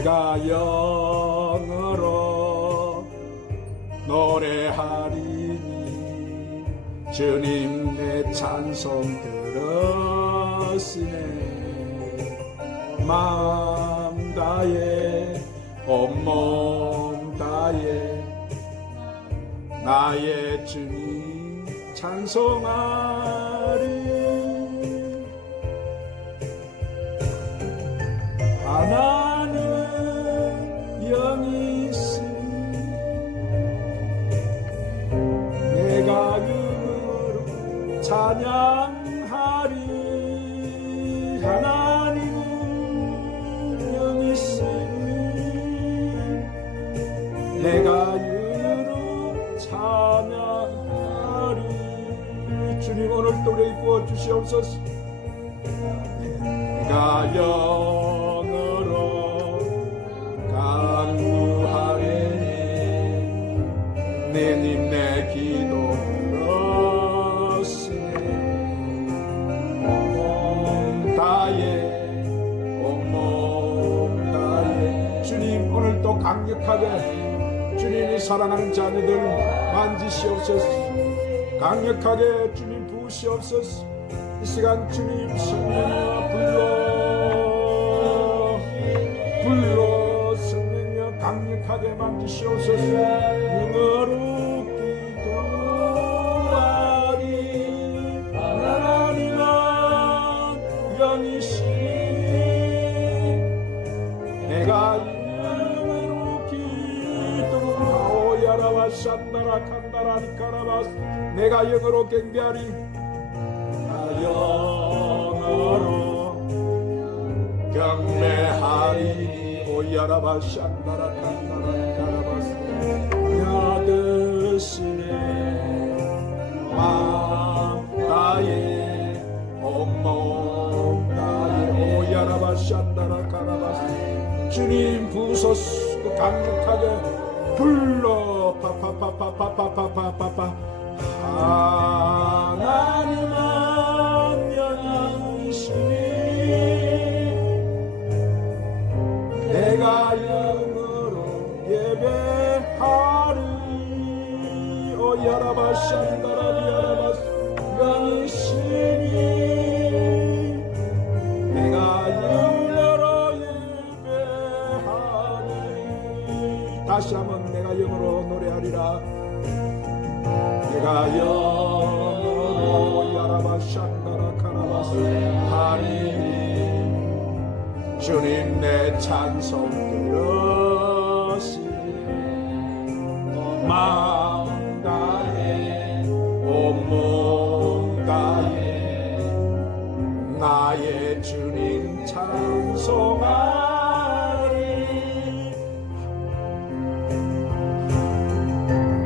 내가 영어로 노래하리니 주님 내 찬송 들으시네. 마음 다해 온몸 다해 나의 주님 찬송하리. 하나는 영이 있으니 내가 영으로 찬양하리. 하나님은 영이 있으니 내가 영으로 찬양하리. 주님 오늘도 우리 부어 주시옵소서. 내가 영으로 간구하리니 내님 내 기도 들으시네. 온몸 다해 온몸 다해. 주님 오늘도 강력하게 주님이 사랑하는 자녀들 만지시옵소서. 강력하게 주님 부으시옵소서. 이 시간 주님 성령이여 불러 성령이여 강력하게 만지시옵소서. 영어로 기도하리. 하나님은 영이시니 내가 영어로 기도하오. 야라바 산다라 칸다라 리카라바스. 내가 영어로 경배하리. 영어로 경배하리니 오야라바 샹다라 칸다라 카라바스. 야드시네 마음 다해 온몸 다해 오야라바 샹다라 카라바스. 주님 부소서 강력하게 불러 파파파파파파파파파. 하나님은 영이시니 내가 영으로 예배하리. 오야라바 샹다라리아라바스. 영이시니 내가 영으로 예배하리. 다시 한번 내가 영으로 노래하리라. 내가 영으로 야라바 샹다라 카라바스 하리니 주님 내 찬송 들으시네. 마음 다해 온몸 다해 나의 주님 찬송하리.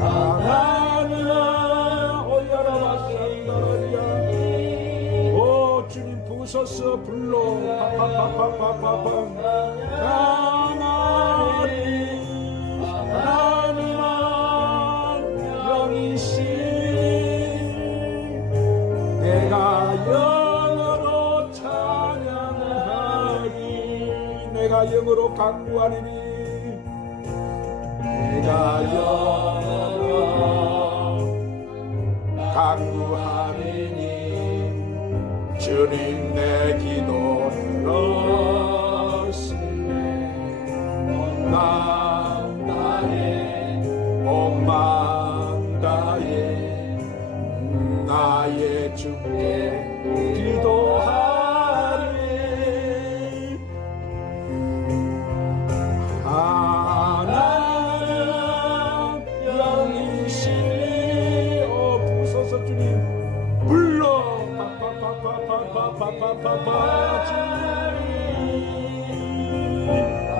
하나님은 오 주님 부으소서. 불러 파파파파파파. 하나님은 영이시니 내가 영으로 찬양하리. 내가 영으로 간구하리니 내가 영으로 간구하리니 주님 내 기도 들으시네. 마음 다해 온 마음 다해 나의 주께 기도하리. 하나님은 영이시니 오 부소서. 주님 불러 파파파파파파파파.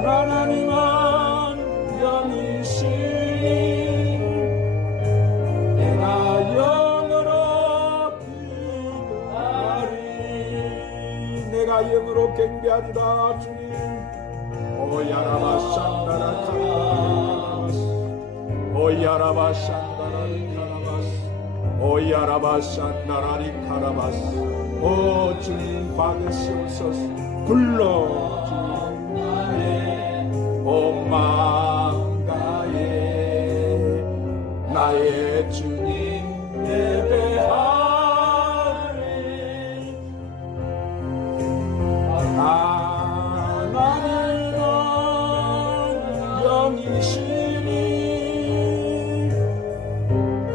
하나님은 영이시니 내가 영으로 기도하리. 내가 영으로 경배하리라. 주님 오야라바 샹다라 카라바스. 오야라바 샹다라리 카라바스. 오야라바 샹다라리 카라바스. 오 주님 받으시옵소서. 불러 주님 도망가에 나의 주님 예배하리. 하나님은 영이시니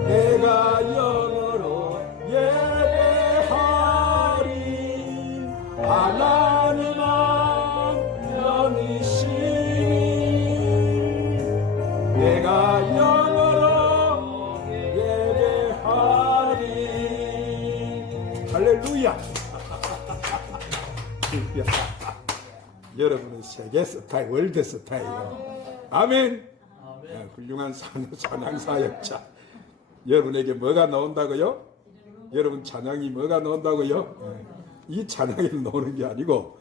내가 영으로 예배하리. 하나님은 영이시니 내가 영으로 예배하리. 할렐루야. 여러분은 세계 스타일, 월드 스타일이요. 아멘. 훌륭한 찬양 사역자. 여러분에게 뭐가 나온다고요? 여러분 찬양이 뭐가 나온다고요? 이 찬양이 나오는 게 아니고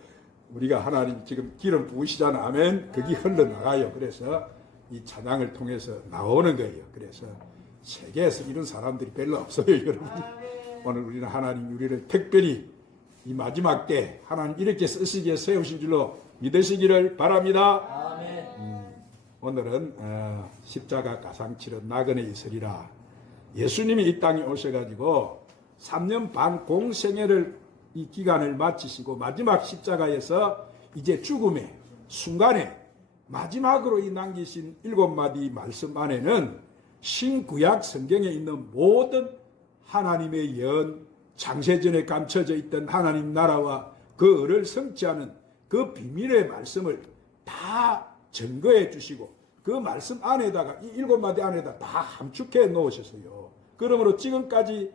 우리가 하나님 지금 기름 부으시잖아. 아멘. 그게 흘러나가요. 그래서 이 찬양을 통해서 나오는 거예요. 그래서 세계에서 이런 사람들이 별로 없어요. 여러분. 오늘 우리는 하나님 우리를 특별히 이 마지막 때 하나님 이렇게 쓰시기에 세우신 줄로 믿으시기를 바랍니다. 오늘은 십자가 가상치른 나그네 있으리라. 예수님이 이 땅에 오셔가지고 3년 반 공생애를 이 기간을 마치시고 마지막 십자가에서 이제 죽음의 순간에 마지막으로 이 남기신 7마디 말씀 안에는 신구약 성경에 있는 모든 하나님의 연, 창세전에 감춰져 있던 하나님 나라와 그 을을 성취하는 그 비밀의 말씀을 다 증거해 주시고 그 말씀 안에다가 이 7마디 안에다 다 함축해 놓으셨어요. 그러므로 지금까지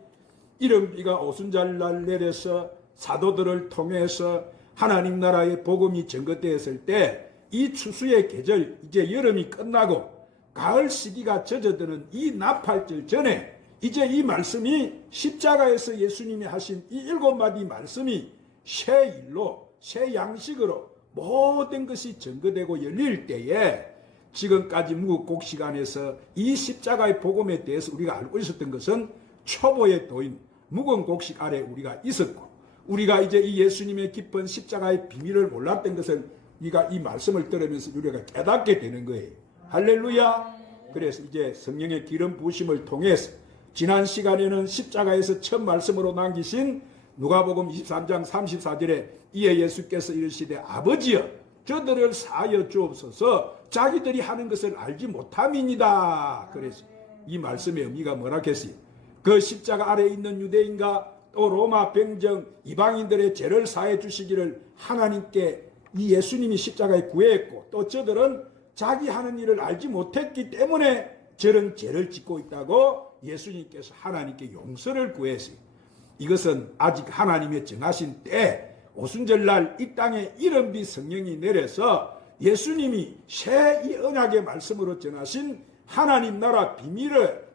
이른비가 오순절날 내려서 사도들을 통해서 하나님 나라의 복음이 증거되었을 때 이 추수의 계절, 이제 여름이 끝나고 가을 시기가 젖어드는 이 나팔절 전에 이제 이 말씀이 십자가에서 예수님이 하신 이 7마디 말씀이 새 일로, 새 양식으로 모든 것이 증거되고 열릴 때에 지금까지 무국곡식 안에서 이 십자가의 복음에 대해서 우리가 알고 있었던 것은 초보의 도인 무국곡식 아래 우리가 있었고, 우리가 이제 이 예수님의 깊은 십자가의 비밀을 몰랐던 것을 우리가 이 말씀을 들으면서 우리가 깨닫게 되는 거예요. 할렐루야. 그래서 이제 성령의 기름 부으심을 통해서 지난 시간에는 십자가에서 첫 말씀으로 남기신 누가복음 23장 34절에 이에 예수께서 이르시되 아버지여 저들을 사하여 주옵소서 자기들이 하는 것을 알지 못함이니이다. 그래서 이 말씀의 의미가 뭐라 했어요? 그 십자가 아래에 있는 유대인과 또 로마 병정 이방인들의 죄를 사해 주시기를 하나님께 이 예수님이 십자가에 구했고, 또 저들은 자기 하는 일을 알지 못했기 때문에 저런 죄를 짓고 있다고 예수님께서 하나님께 용서를 구했어요. 이것은 아직 하나님의 정하신 때 오순절날 이 땅에 이른비 성령이 내려서 예수님이 새 이 언약의 말씀으로 전하신 하나님 나라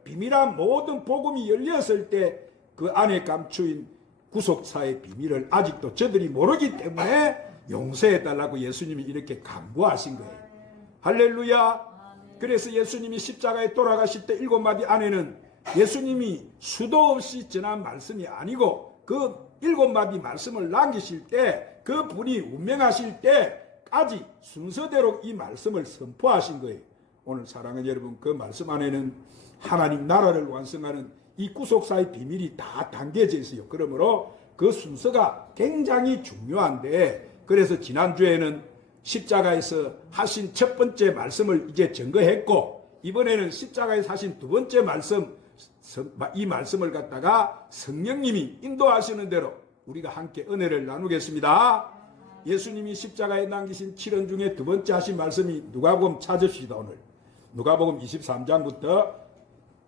비밀한 모든 복음이 열렸을 때 그 안에 감추인 구속사의 비밀을 아직도 저들이 모르기 때문에 용서해달라고 예수님이 이렇게 간구하신 거예요. 할렐루야. 그래서 예수님이 십자가에 돌아가실 때 7마디 안에는 예수님이 수도 없이 전한 말씀이 아니고 그 7마디 말씀을 남기실 때 그 분이 운명하실 때까지 순서대로 이 말씀을 선포하신 거예요. 오늘 사랑하는 여러분, 그 말씀 안에는 하나님 나라를 완성하는 이 구속사의 비밀이 다 담겨져 있어요. 그러므로 그 순서가 굉장히 중요한데, 그래서 지난주에는 십자가에서 하신 첫 번째 말씀을 이제 증거했고, 이번에는 십자가에서 하신 두 번째 말씀, 이 말씀을 갖다가 성령님이 인도하시는 대로 우리가 함께 은혜를 나누겠습니다. 예수님이 십자가에 남기신 7언 중에 두 번째 하신 말씀이 누가복음 찾읍시다. 오늘 누가복음 23장부터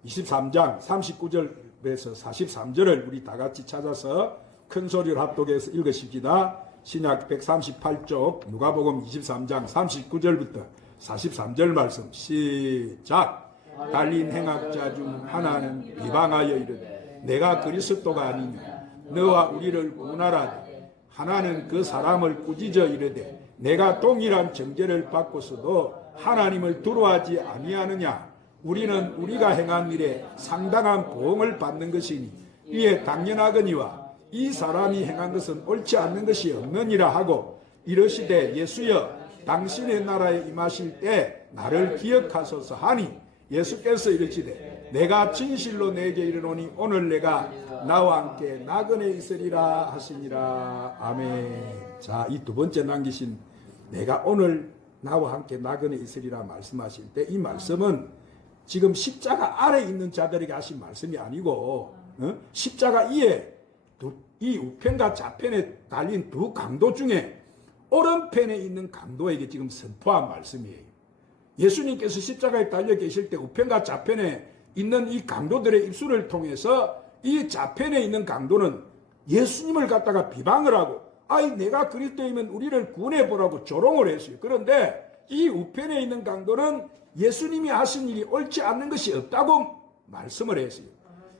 23장 39절에서 43절을 우리 다 같이 찾아서 큰 소리로 합독해서 읽으십시다. 신약 138쪽 누가복음 23장 39절부터 43절 말씀 시작. 달린 행악자 중 하나는 비방하여 이르되 내가 그리스도가 아니냐 너와 우리를 구원하라되, 하나는 그 사람을 꾸짖어 이르되 내가 동일한 정죄를 받고서도 하나님을 두려워하지 아니하느냐. 우리는 우리가 행한 일에 상당한 보응을 받는 것이니 이에 당연하거니와 이 사람이 행한 것은 옳지 않는 것이 없느니라 하고 이르시되 예수여 당신의 나라에 임하실 때 나를 기억하소서 하니 예수께서 이르시되 내가 진실로 내게 이르노니 오늘 내가 나와 함께 나그네 있으리라 하시니라. 아멘. 자, 이 두 번째 남기신 내가 오늘 나와 함께 나그네 있으리라 말씀하실 때 이 말씀은 지금 십자가 아래 있는 자들에게 하신 말씀이 아니고 십자가 위에 이 우편과 좌편에 달린 두 강도 중에 오른편에 있는 강도에게 지금 선포한 말씀이에요. 예수님께서 십자가에 달려 계실 때 우편과 좌편에 있는 이 강도들의 입술을 통해서 이 좌편에 있는 강도는 예수님을 갖다가 비방을 하고 아이 내가 그리스도이면 우리를 구원해 보라고 조롱을 했어요. 그런데 이 우편에 있는 강도는 예수님이 하신 일이 옳지 않는 것이 없다고 말씀을 했어요.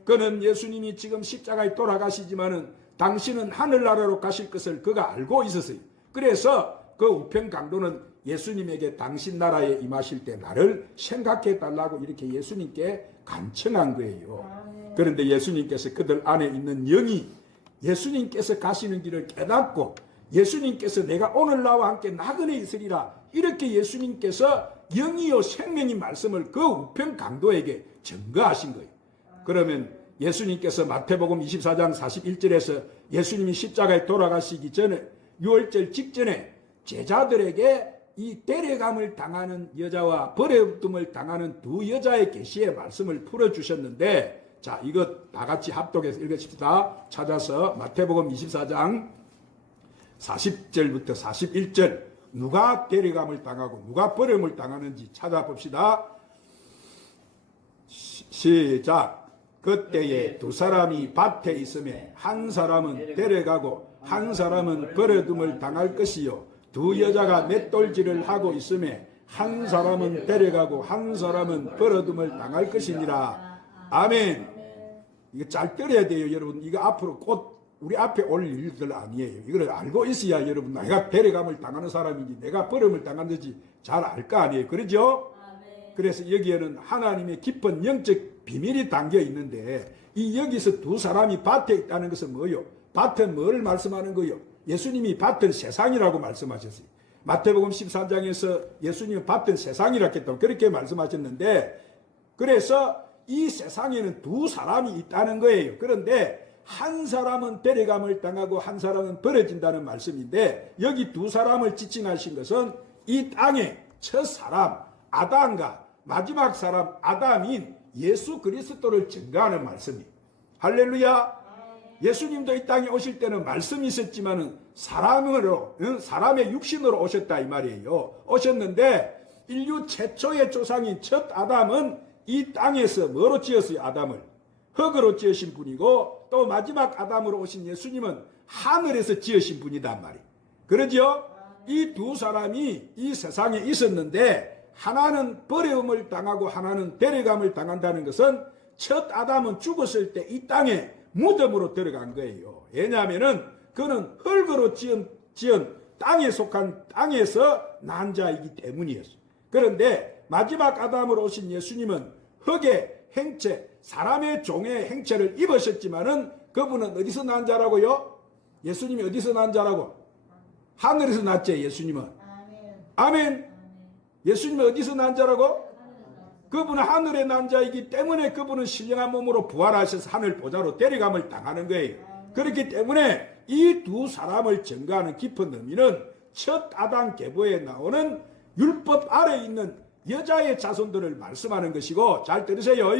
그는 예수님이 지금 십자가에 돌아가시지만은 당신은 하늘나라로 가실 것을 그가 알고 있었어요. 그래서 그 우편 강도는 예수님에게 당신 나라에 임하실 때 나를 생각해 달라고 이렇게 예수님께 간청한 거예요. 그런데 예수님께서 그들 안에 있는 영이 예수님께서 가시는 길을 깨닫고 예수님께서 내가 오늘 나와 함께 나그네 있으리라 이렇게 예수님께서 영이요 생명인 말씀을 그 우편 강도에게 증거하신 거예요. 그러면 예수님께서 마태복음 24장 41절에서 예수님이 십자가에 돌아가시기 전에 유월절 직전에 제자들에게 이 데려감을 당하는 여자와 버려둠을 당하는 두 여자의 계시의 말씀을 풀어주셨는데 자 이것 다 같이 합독해서 읽으십시다. 찾아서 마태복음 24장 40절부터 41절 누가 데려감을 당하고 누가 버림을 당하는지 찾아봅시다. 시작. 그때에 두 사람이 밭에 있음에 한 사람은 데려가고 한 사람은 버려둠을 당할 것이요 두 여자가 맷돌질을 하고 있음에 한 사람은 데려가고 한 사람은 버려둠을 당할 것이니라. 아멘. 이거 잘 들어야 돼요 여러분. 이거 앞으로 곧 우리 앞에 올 일들 아니에요. 이걸 알고 있어야 여러분 내가 데려감을 당하는 사람인지 내가 버림을 당하는지 잘 알 거 아니에요. 그러죠? 그래서 여기에는 하나님의 깊은 영적 비밀이 담겨 있는데 이 여기서 두 사람이 밭에 있다는 것은 뭐요? 밭은 뭘 말씀하는 거요? 예수님이 밭은 세상이라고 말씀하셨어요. 마태복음 13장에서 예수님은 밭은 세상이라고 했다고 그렇게 말씀하셨는데 그래서 이 세상에는 두 사람이 있다는 거예요. 그런데 한 사람은 데려감을 당하고 한 사람은 버려진다는 말씀인데 여기 두 사람을 지칭하신 것은 이 땅의 첫 사람 아담과 마지막 사람 아담인 예수 그리스도를 증거하는 말씀이에요. 할렐루야. 예수님도 이 땅에 오실 때는 말씀이 있었지만은 사람으로 사람의 육신으로 오셨다 이 말이에요. 오셨는데 인류 최초의 조상인 첫 아담은 이 땅에서 뭐로 지었어요? 아담을 흙으로 지으신 분이고 또 마지막 아담으로 오신 예수님은 하늘에서 지으신 분이단 말이에요. 그러죠? 이 두 사람이 이 세상에 있었는데 하나는 버림을 당하고 하나는 데려감을 당한다는 것은 첫 아담은 죽었을 때 이 땅에 무덤으로 들어간 거예요. 왜냐하면은 그는 흙으로 지은 땅에 속한 땅에서 난 자이기 때문이었어요. 그런데 마지막 아담으로 오신 예수님은 흙의 행체, 사람의 종의 행체를 입으셨지만은 그분은 어디서 난 자라고요? 예수님이 어디서 난 자라고? 하늘에서 났죠, 예수님은. 아멘. 예수님이 어디서 난 자라고? 그분은 하늘의 난 자이기 때문에 그분은 신령한 몸으로 부활하셔서 하늘 보좌로 데려감을 당하는 거예요. 그렇기 때문에 이 두 사람을 증거하는 깊은 의미는 첫 아담 계보에 나오는 율법 아래에 있는 여자의 자손들을 말씀하는 것이고 잘 들으세요.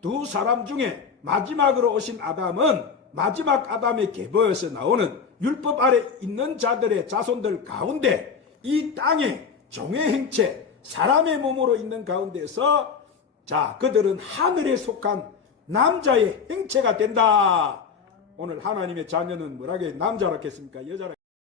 두 사람 중에 마지막으로 오신 아담은 마지막 아담의 계보에서 나오는 율법 아래 있는 자들의 자손들 가운데 이 땅에 종의 행체 사람의 몸으로 있는 가운데서 자 그들은 하늘에 속한 남자의 행체가 된다. 오늘 하나님의 자녀는 뭐라게 남자라 했습니까? 여자라